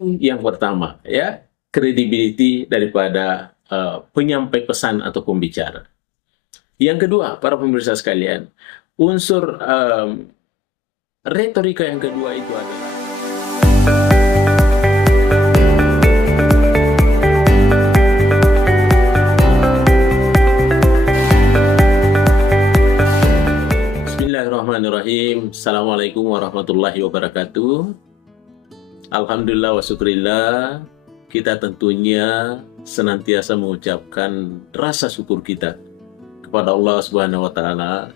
Yang pertama ya, credibility daripada penyampai pesan atau pembicara. Yang kedua, para pemirsa sekalian, unsur retorika yang kedua itu adalah Bismillahirrahmanirrahim. Assalamualaikum warahmatullahi wabarakatuh. Alhamdulillah wa syukurillah, kita tentunya senantiasa mengucapkan rasa syukur kita kepada Allah Subhanahu wa Ta'ala,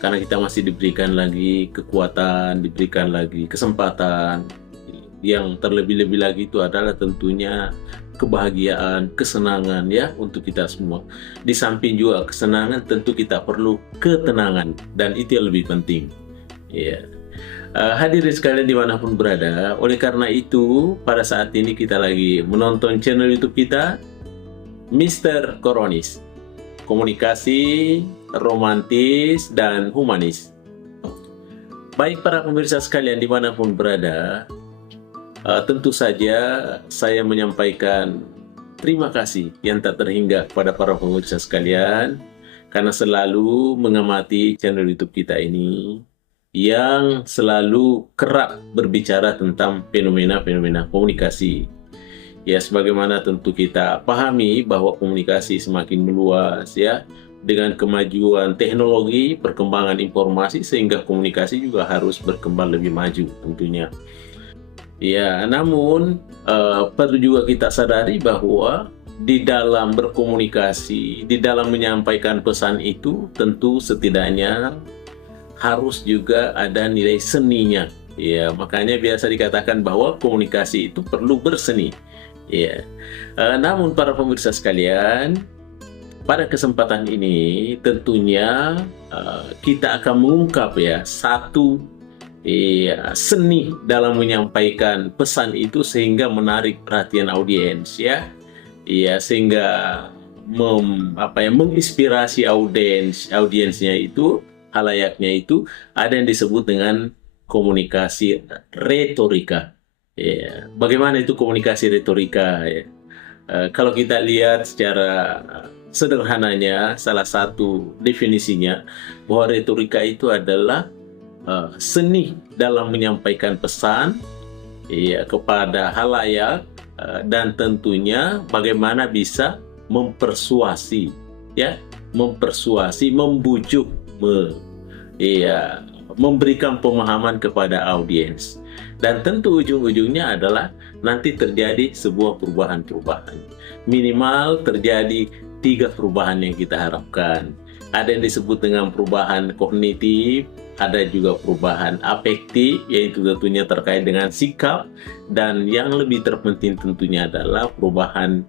karena kita masih diberikan lagi kekuatan, diberikan lagi kesempatan. Yang terlebih-lebih lagi itu adalah tentunya kebahagiaan, kesenangan ya untuk kita semua. Di samping juga kesenangan, tentu kita perlu ketenangan, dan itu yang lebih penting. Ya. Hadirin sekalian dimanapun berada, oleh karena itu pada saat ini kita lagi menonton channel YouTube kita, Mr. Koronis, komunikasi romantis dan humanis. Baik para pemirsa sekalian dimanapun berada, tentu saja saya menyampaikan terima kasih yang tak terhingga kepada para pemirsa sekalian karena selalu mengamati channel YouTube kita ini, yang selalu kerap berbicara tentang fenomena-fenomena komunikasi. Ya, sebagaimana tentu kita pahami bahwa komunikasi semakin meluas ya, dengan kemajuan teknologi, perkembangan informasi, sehingga komunikasi juga harus berkembang lebih maju tentunya. Ya, namun perlu juga kita sadari bahwa di dalam berkomunikasi, di dalam menyampaikan pesan itu tentu setidaknya harus juga ada nilai seninya. Ya, makanya biasa dikatakan bahwa komunikasi itu perlu berseni. Ya. Namun para pemirsa sekalian, pada kesempatan ini tentunya kita akan mengungkap ya satu seni dalam menyampaikan pesan itu sehingga menarik perhatian audiens ya. Ya, sehingga menginspirasi audiensnya itu, halayaknya itu, ada yang disebut dengan komunikasi retorika. Ya, bagaimana itu komunikasi retorika? Ya. Kalau kita lihat secara sederhananya, salah satu definisinya bahwa retorika itu adalah seni dalam menyampaikan pesan ya, kepada halayak, dan tentunya bagaimana bisa mempersuasi, ya, membujuk, memberikan pemahaman kepada audiens, dan tentu ujung-ujungnya adalah nanti terjadi sebuah perubahan-perubahan. Minimal terjadi 3 perubahan yang kita harapkan. Ada yang disebut dengan perubahan kognitif, ada juga perubahan afektif, yaitu tentunya terkait dengan sikap, dan yang lebih terpenting tentunya adalah perubahan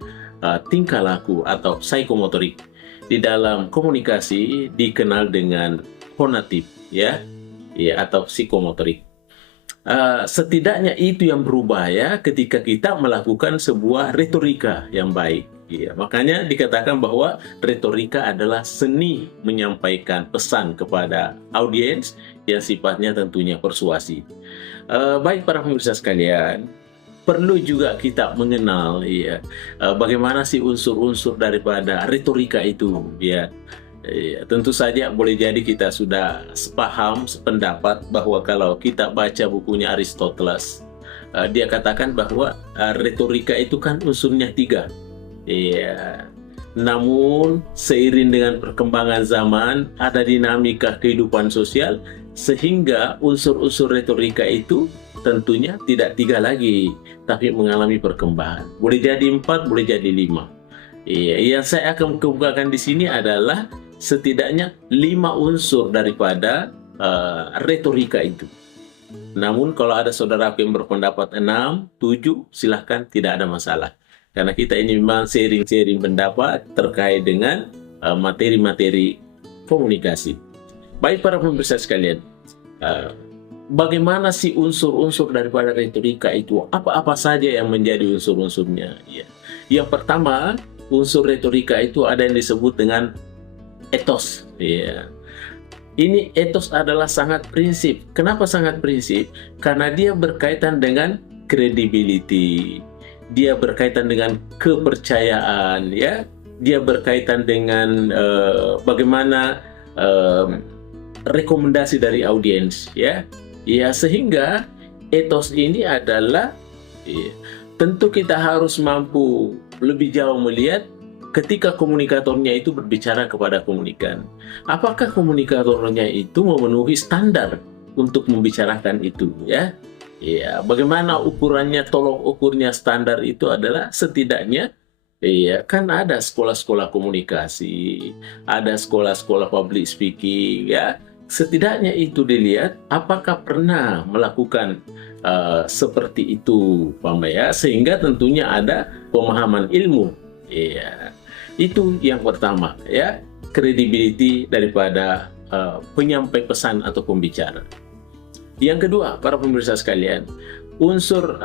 tingkah laku atau psikomotorik. Di dalam komunikasi dikenal dengan fonatif ya, atau psikomotorik. Setidaknya itu yang berubah ya ketika kita melakukan sebuah retorika yang baik. Ya, makanya dikatakan bahwa retorika adalah seni menyampaikan pesan kepada audiens yang sifatnya tentunya persuasi. Baik para pemirsa sekalian, perlu juga kita mengenal ya, bagaimana sih unsur-unsur daripada retorika itu ya. Tentu saja boleh jadi kita sudah sepaham, sependapat bahwa kalau kita baca bukunya Aristoteles, dia katakan bahwa retorika itu kan unsurnya 3. Ya. Namun seiring dengan perkembangan zaman, ada dinamika kehidupan sosial, sehingga unsur-unsur retorika itu tentunya tidak 3 lagi, tapi mengalami perkembangan. Boleh jadi 4, boleh jadi 5. Yang saya akan kemukakan di sini adalah setidaknya 5 unsur daripada retorika itu. Namun kalau ada saudara yang berpendapat 6, 7, silahkan, tidak ada masalah. Karena kita ini memang sharing-sharing pendapat terkait dengan materi-materi komunikasi. Baik para pemirsa sekalian, bagaimana sih unsur-unsur daripada retorika itu? Apa-apa saja yang menjadi unsur-unsurnya? Ya. Yang pertama, unsur retorika itu ada yang disebut dengan etos. Ya. Ini etos adalah sangat prinsip. Kenapa sangat prinsip? Karena dia berkaitan dengan credibility, dia berkaitan dengan kepercayaan, ya, dia berkaitan dengan bagaimana rekomendasi dari audiens, ya, ya, sehingga etos ini adalah, ya, tentu kita harus mampu lebih jauh melihat ketika komunikatornya itu berbicara kepada komunikan. Apakah komunikatornya itu memenuhi standar untuk membicarakan itu, ya? Ya, bagaimana ukurannya, tolok ukurnya standar itu adalah setidaknya, ya, kan ada sekolah-sekolah komunikasi, ada sekolah-sekolah public speaking, ya. Setidaknya itu dilihat apakah pernah melakukan seperti itu, Pak, ya, sehingga tentunya ada pemahaman ilmu. Ya, itu yang pertama, ya, credibility daripada penyampai pesan atau pembicara. Yang kedua, para pemirsa sekalian, unsur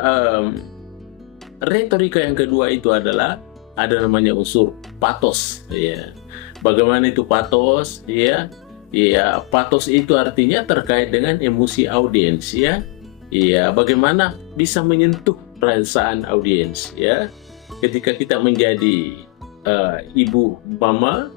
retorika yang kedua itu adalah ada namanya unsur patos, ya. Bagaimana itu patos, ya? Ya, patos itu artinya terkait dengan emosi audiens, ya. Ya, bagaimana bisa menyentuh perasaan audiens, ya. Ketika kita menjadi ibu mama,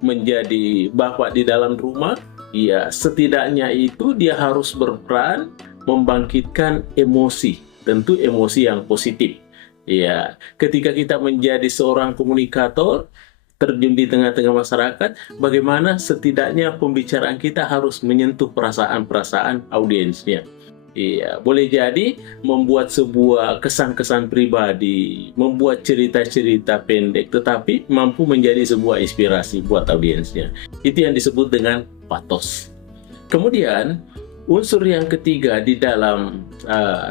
menjadi bapak di dalam rumah, ya, setidaknya itu dia harus berperan membangkitkan emosi, tentu emosi yang positif. Ya, ketika kita menjadi seorang komunikator terjun di tengah-tengah masyarakat, bagaimana setidaknya pembicaraan kita harus menyentuh perasaan-perasaan audiensnya. Iya, boleh jadi membuat sebuah kesan-kesan pribadi, membuat cerita-cerita pendek, tetapi mampu menjadi sebuah inspirasi buat audiensnya. Itu yang disebut dengan patos. Kemudian, unsur yang ketiga di dalam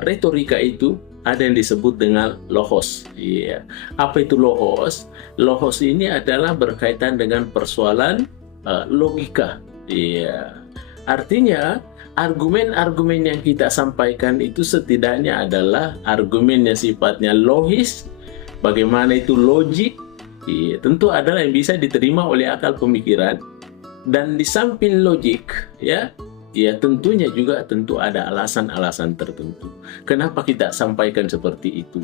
retorika itu ada yang disebut dengan logos. Iya. Apa itu logos? Logos ini adalah berkaitan dengan persoalan logika. Iya. Artinya, argumen-argumen yang kita sampaikan itu setidaknya adalah argumen yang sifatnya logis. Bagaimana itu logik? Iya, tentu adalah yang bisa diterima oleh akal pemikiran. Dan di samping logik, ya, ya tentunya juga tentu ada alasan-alasan tertentu. Kenapa kita sampaikan seperti itu?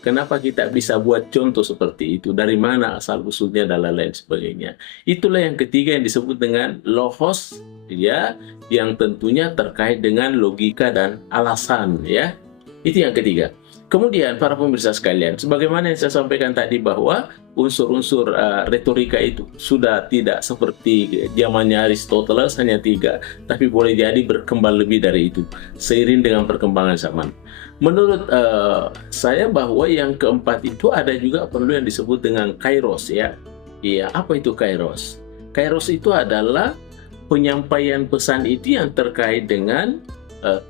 Kenapa kita bisa buat contoh seperti itu? Dari mana asal-usulnya dan lain sebagainya. Itulah yang ketiga yang disebut dengan logos, ya, yang tentunya terkait dengan logika dan alasan, ya. Itu yang ketiga. Kemudian para pemirsa sekalian, sebagaimana yang saya sampaikan tadi bahwa unsur-unsur retorika itu sudah tidak seperti zamannya Aristoteles hanya 3, tapi boleh jadi berkembang lebih dari itu seiring dengan perkembangan zaman. Menurut saya bahwa yang keempat itu ada juga perlu yang disebut dengan kairos, ya. Iya, apa itu kairos? Kairos itu adalah penyampaian pesan itu yang terkait dengan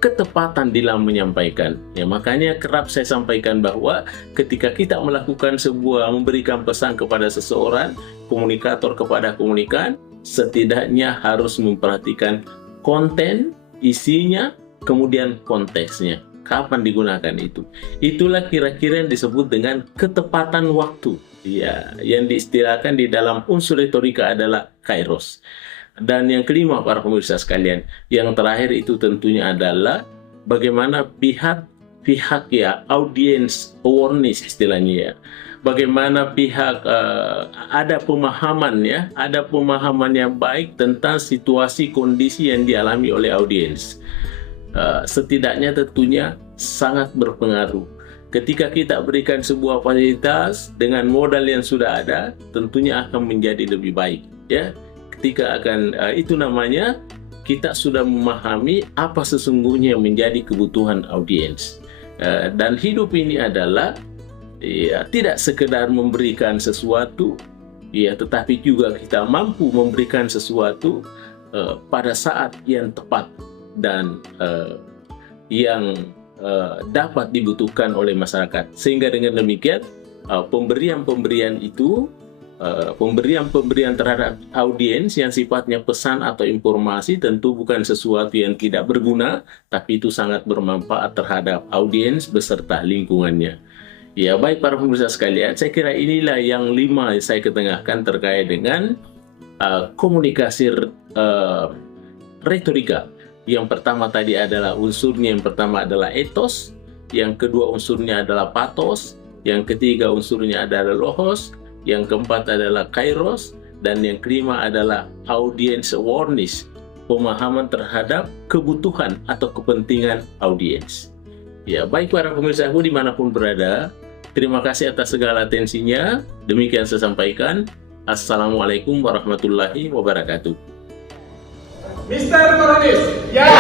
ketepatan dalam menyampaikan. Ya, makanya kerap saya sampaikan bahwa ketika kita melakukan sebuah memberikan pesan kepada seseorang, komunikator kepada komunikan, setidaknya harus memperhatikan konten, isinya, kemudian konteksnya. Kapan digunakan itu? Itulah kira-kira yang disebut dengan ketepatan waktu. Ya, yang diistilahkan di dalam unsur retorika adalah kairos. Dan yang kelima, para pemirsa sekalian, yang terakhir itu tentunya adalah bagaimana pihak ya, audience awareness istilahnya, ya. Bagaimana pihak ada pemahaman, ya, ada pemahaman yang baik tentang situasi kondisi yang dialami oleh audiens. Setidaknya tentunya sangat berpengaruh. Ketika kita berikan sebuah fasilitas dengan modal yang sudah ada, tentunya akan menjadi lebih baik, ya. Ketika akan itu namanya kita sudah memahami apa sesungguhnya yang menjadi kebutuhan audiens. Dan hidup ini adalah, ya, tidak sekedar memberikan sesuatu, ya, tetapi juga kita mampu memberikan sesuatu pada saat yang tepat dan yang dapat dibutuhkan oleh masyarakat. Sehingga dengan demikian pemberian-pemberian itu, pemberian terhadap audiens yang sifatnya pesan atau informasi tentu bukan sesuatu yang tidak berguna, tapi itu sangat bermanfaat terhadap audiens beserta lingkungannya. Ya, baik para pemirsa sekalian, saya kira inilah yang 5 yang saya ketengahkan terkait dengan komunikasi retorika. Yang pertama tadi adalah unsurnya, yang pertama adalah ethos, yang kedua unsurnya adalah pathos, yang ketiga unsurnya adalah logos, yang keempat adalah kairos, dan yang kelima adalah audience awareness, pemahaman terhadap kebutuhan atau kepentingan audiens. Ya, baik para pemirsaku dimanapun berada, terima kasih atas segala atensinya. Demikian saya sampaikan. Assalamualaikum warahmatullahi wabarakatuh. Mr. Koronis, ya.